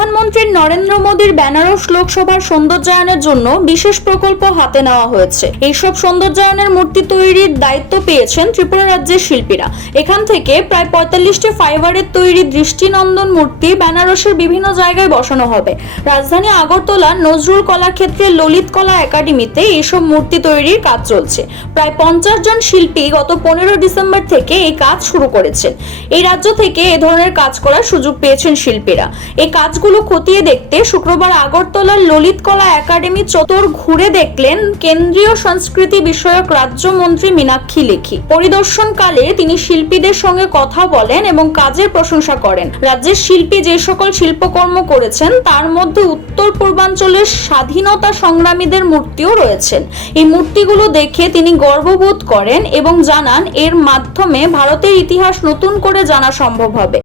প্রধানমন্ত্রী নরেন্দ্র মোদীর বেনারস লোকসভার সৌন্দর্যায়নের জন্য বিশেষ প্রকল্প হাতে নেওয়া হয়েছে। এইসব সৌন্দর্যায়নের মূর্তি তৈরির দায়িত্ব পেয়েছেন ত্রিপুরা রাজ্যের শিল্পীরা। এখান থেকে প্রায় 45টি ফাইবারের তৈরি দৃষ্টিনন্দন মূর্তি বেনারসের বিভিন্ন জায়গায় বসানো হবে। রাজধানী আগরতলার নজরুল কলাক্ষেত্রের ললিত কলা একাডেমিতে এইসব মূর্তি তৈরির কাজ চলছে। প্রায় 50 জন শিল্পী গত 15 ডিসেম্বর থেকে এই কাজ শুরু করেছেন। এই রাজ্য থেকে এ ধরনের কাজ করার সুযোগ পেয়েছেন শিল্পীরা। এই কাজগুলো খতিয়ে দেখতে শুক্রবার আগরতলার ললিত কলা একাডেমি চত্বর ঘুরে দেখলেন কেন্দ্রীয় সংস্কৃতি বিষয়ক রাজ্যমন্ত্রী মীনাক্ষী লেখি। পরিদর্শনকালে তিনি শিল্পীদের সঙ্গে কথা বলেন এবং কাজের প্রশংসা করেন। রাজ্যের শিল্পী যে সকল শিল্পকর্ম করেছেন তার মধ্যে উত্তর পূর্বাঞ্চলের স্বাধীনতা সংগ্রামীদের মূর্তিও রয়েছেন। এই মূর্তিগুলো দেখে তিনি গর্ববোধ করেন এবং জানান এর মাধ্যমে ভারতের ইতিহাস নতুন করে জানা সম্ভব হবে।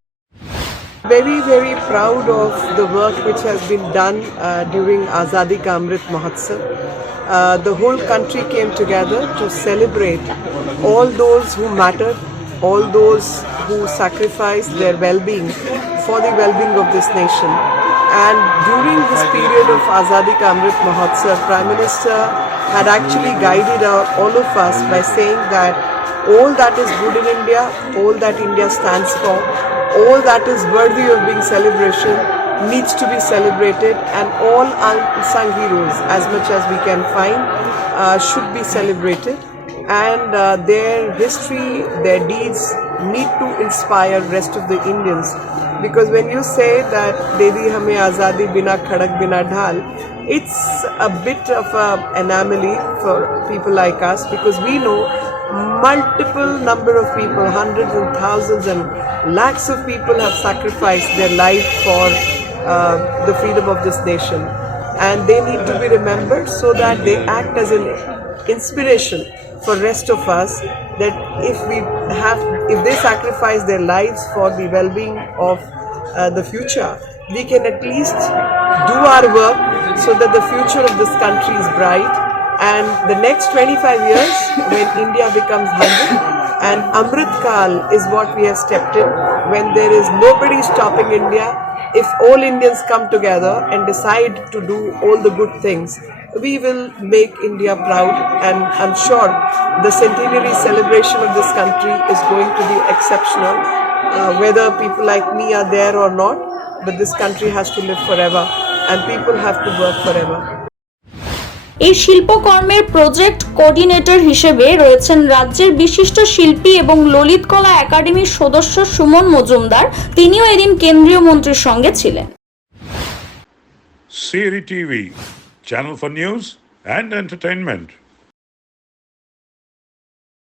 Very proud of the work which has been done during Azadi Ka Amrit Mahotsav. The whole country came together to celebrate all those who mattered, all those who sacrificed their well-being for the well-being of this nation. And during this period of Azadi Ka Amrit Mahotsav, Prime Minister had actually guided all of us by saying that all that is good in India, all that India stands for, all that is worthy of being celebration needs to be celebrated, and all unsung heroes, as much as we can find, should be celebrated, and their history, their deeds need to inspire rest of the Indians. Because when you say that Dedi Hame Azadi Bina Khadak Bina Dhal, it's a bit of an anomaly for people like us, because we know multiple number of people, hundreds and thousands and lakhs of people have sacrificed their life for the freedom of this nation, and they need to be remembered so that they act as an inspiration for rest of us, that if they sacrifice their lives for the well-being of the future, we can at least do our work so that the future of this country is bright. And the next 25 years, when India becomes 100, and Amrit Kal is what we have stepped in, when there is nobody stopping India, if all Indians come together and decide to do all the good things, we will make India proud. And I'm sure the centenary celebration of this country is going to be exceptional, whether people like me are there or not, but this country has to live forever and people have to work forever. এই শিল্পকর্মের project coordinator হিসেবে রয়েছেন রাজ্যের বিশিষ্ট শিল্পী এবং ললিত কলা একাডেমির সদস্য সুমন মজুমদার। তিনিও এদিন কেন্দ্রীয় মন্ত্রীর সঙ্গে ছিলেন। CRI TV, channel for news and entertainment.